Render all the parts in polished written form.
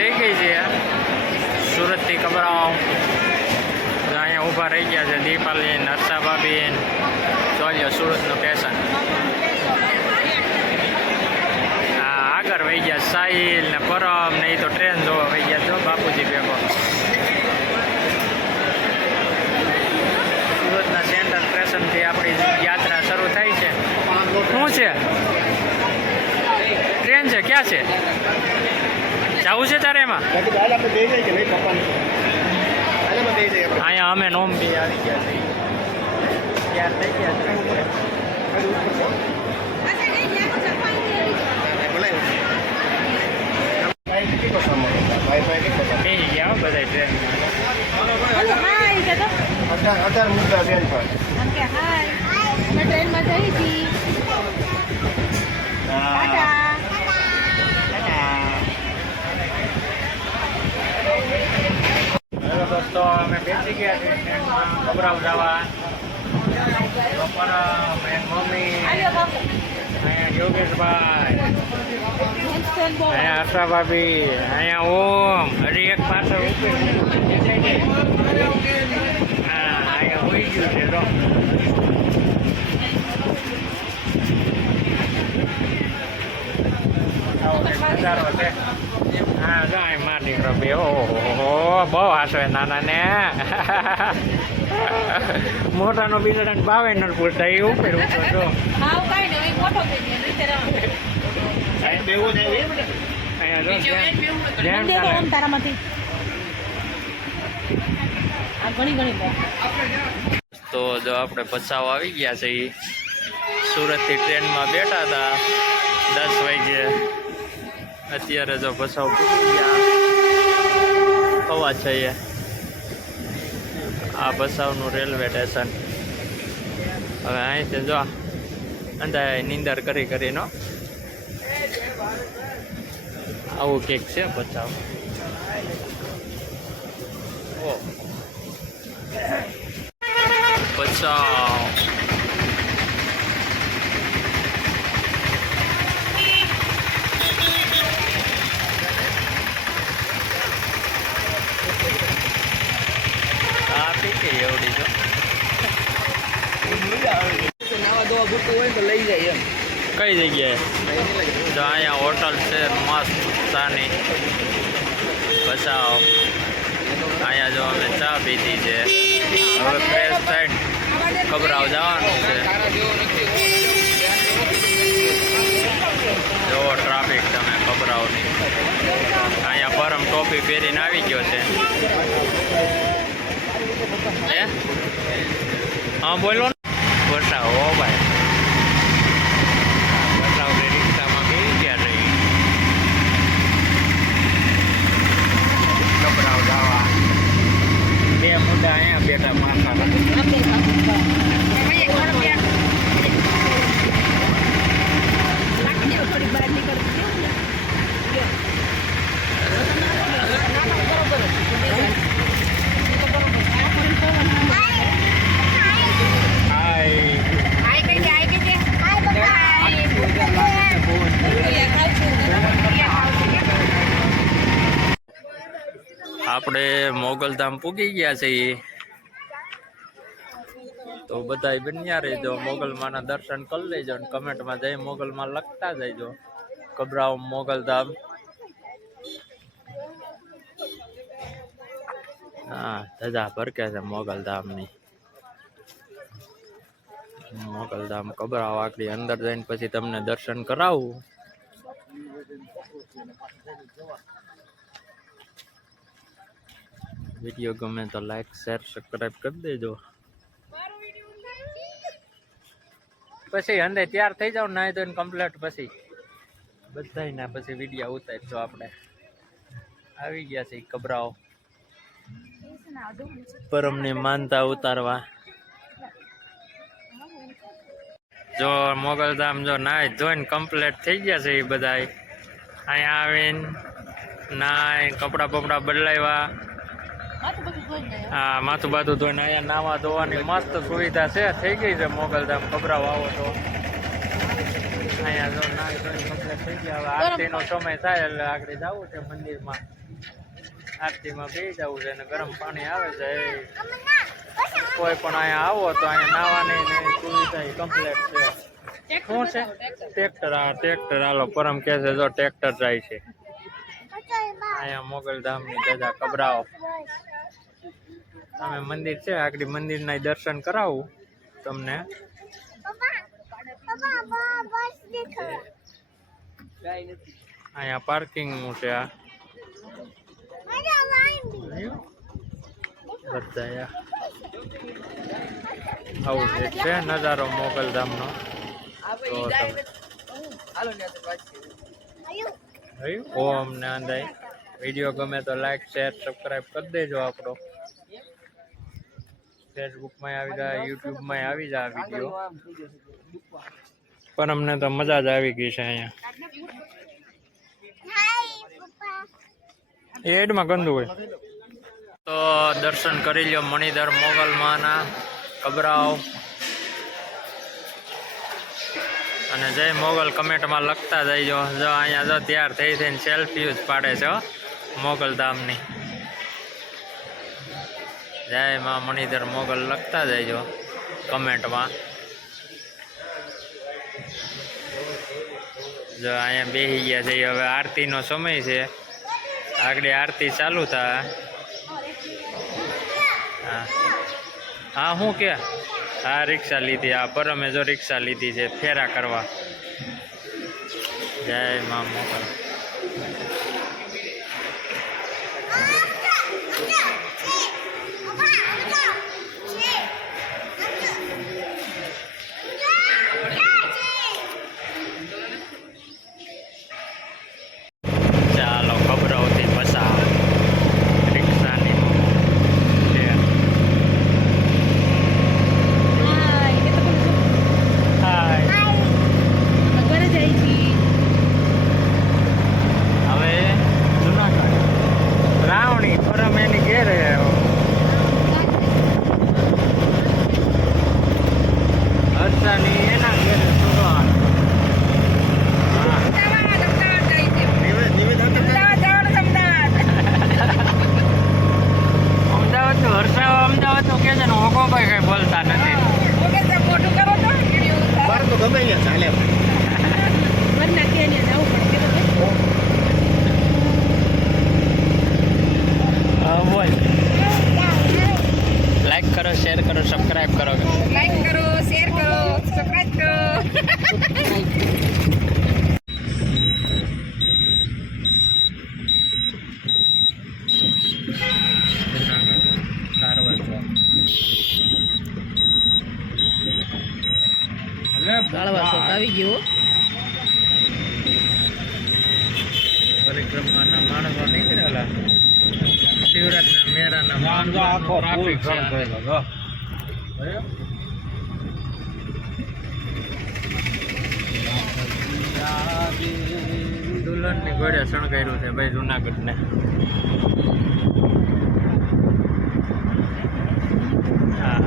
થઈ ગઈ છે સુરતથી કબરાવ. અહીંયા ઊભા રહી ગયા છે દીપાલીન, હર્ષાભાબીન. જોઈ સુરતનું સ્ટેશન. હા, આગળ વહી ગયા સાહિલ ને પરમ ને એ તો ટ્રેન જોવા વહી ગયા છો બાપુજી ભેગો. સુરતના સેન્ટ્રલ સ્ટેશનથી આપણી યાત્રા શરૂ થાય છે. શું છે? ટ્રેન છે? ક્યાં છે? જવું છે તારે એમાં? અહીંયા અમે નોમ બી આવી ગયા છીએ. તૈયાર થઈ ગયા છે. બેસી ગયા બધા ટ્રેનમાં. દોસ્તો અમે બેસી ગયા છીએ ટ્રેનમાં કબરાવ જવા. મમ્મી, અહીંયા યોગેશભાઈ, અહીંયા હર્ષાભાભી, અહીંયા ઓમ. હજી એક પાછળ હા, અહીંયા હોઈ ગયું છે તો. નજારો છે. હા, જાય માર દીકરો બે. ઓહો, બહુ હાસો નાના ને. મોટાનો બિચારાને ભાવે ન પૂછતા એ ઉપર ઉઠો છો. તો જો આપણે ભચાઉ આવી ગયા છે. સુરતથી ટ્રેનમાં બેઠા હતા 10 વાગે. અત્યારે જો ભચાઉ પૂરી ગયા હોવા છે. આ ભચાઉનું રેલવે સ્ટેશન. હવે અહીંથી જો અંદાજ નીંદર કરી કરીને આવું કેક છે ભચાઉ. ઓ ભચાઉ. એવડી જો લઈ જાય. કઈ જગ્યાએ? જો અહીંયા હોટલ છે મસ્ત ચાની ભચાઉ. અહીંયા જો અમે ચા પીધી છે. હવે ફ્રેશ થઈને કબરાવ જવાનું છે. જો ટ્રાફિક તમે કબરાવની. અહીંયા પરમ ટોપી પહેરીને આવી ગયો છે. હા બોલો ને. બતાવો ભાઈ. બતાવો રિક્ષામાં બેસી ગયા રહી. કબરાવ જવા. બે મુદ્દા અહીંયા બેઠા માથા. આપણે મોગલધામ પૂગી ગયા છીએ. તો બધા બન્યા રહેજો. મોગલમાના દર્શન કરી લેજો. કમેન્ટમાં જય મોગલમાં લખતા જઈજો. કબરાવ મોગલધામ. હા, ધજા ભરકે છે મોગલધામની. મોગલધામ કબરાવ આકડી અંદર જઈને પછી તમને દર્શન કરાવું. વિડીયો ગમે તો લાઈક શેર સબસ્ક્રાઈબ કરી દેજો. પછી અંદર તૈયાર થઈ જાવ નાઈ તો કમ્પ્લીટ. પછી બધાય પછી વિડીયો ઉતારજો. આપણે આવી ગયા છે કબરાવ પરમની માનતા ઉતારવા. જો મોગલધામ જો નાય ધોઈને કમ્પ્લીટ થઈ ગયા છે એ બધા. અહીંયા આવીને નાય કપડા બપડા બદલાવ્યા. હા, માથું બાથું ધોઈને અહીંયા નાવા ધોવાની મસ્ત સુવિધા છે. થઈ ગઈ છે મોગલધામ કબરાવ આવો તો. અહીંયા જો ના નાઈ ધોઈ કમ્પ્લીટ થઈ ગયા. હવે આરતીનો સમય થાય એટલે આગળ જવું છે મંદિરમાં. આરતીમાં બેસી જવું છે અને ગરમ પાણી આવે છે. કોઈ પણ અહીંયા આવો તો અહીંયા નાવાની ને સુવિધા કમ્પ્લીટ છે. શું છે? ટ્રેક્ટર. હા, ટ્રેક્ટર. હાલો પરમ કહે છે જો ટ્રેક્ટર જાય છે. અહીંયા મોગલધામની ધજા કબરાઓ. તમે મંદિર છે આગળ મંદિરના દર્શન કરાવું તમને. અહીંયા પાર્કિંગ નું છે. આ બધા આવું છે નજારો મોગલધામનો. તો ઓમ ને અંદાય વિડીયો ગમે તો લાઈક શેર સબસ્ક્રાઈબ કરી દેજો. આપણો ફેસબુકમાં આવી જાય, યુટ્યુબમાં આવી જાય આ વિડીયો. પણ અમને તો મજા જ આવી ગઈ છે. અહીંયા એડમાં ગંદુ હોય તો દર્શન કરી લ્યો મણિધર મોગલમાના કબરાઓ. અને જય મોગલ કમેન્ટમાં લખતા જઈજો. જો અહીંયા જો તૈયાર થઈ થઈને સેલ્ફી જ પાડે છે મોગલધામની. જય માં મણિધર મોગલ લખતા જઈજો કમેન્ટમાં. જો અહીંયા બેસી ગયા છે. હવે આરતીનો સમય છે. આગળ આરતી ચાલુ થાય. હા શું કે? હા રિક્ષા લીધી. આ પરમે જો રિક્ષા લીધી છે ફેરા કરવા. જય માં મોગલ. ચાલો ખબરાવતી પસા રિક્ષાની હવે જુનાગઢ રાવણી પરમ એની ઘેરે હર્ષાની એના ઘેરે સુરવાણ. અમદાવાદનું હર્ષા અમદાવાદનું કે છે ને હોકો ભાઈ કઈ બોલતા નથી. બોલ લાઈક કરો, શેર કરો, સબસ્ક્રાઈબ કરો. લાઈક કરો, શેર કરો, સબસ્ક્રાઇબ કરો. આવી ગયો પરિક્રમાના માણસો નીકળેલા. શિવરાજના મેળાના ટ્રાફિક છે. દુલ્હનની ઘોડે શણગાર્યું છે ભાઈ જુનાગઢને. હા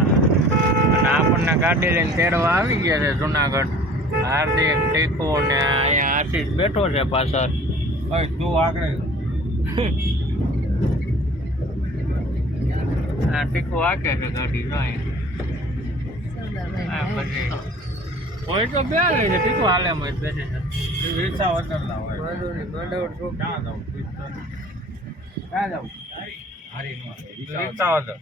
અને આપણને ગાડી લઈને તેડવા આવી ગયા છે જુનાગઢ. હાર્દિક ટીકો ને અહીંયા આશીષ બેઠો છે પાછળ. તું આગળ આ ટીકો હાકે છે ગાડી. જો અહીંયા પછી કોઈ તો બે લઈ છે ટીકો હાલે એમ જ બેઠે છે. રિક્ષા વગર ના હોય ક્યાં જાઉં રિક્ષા વગર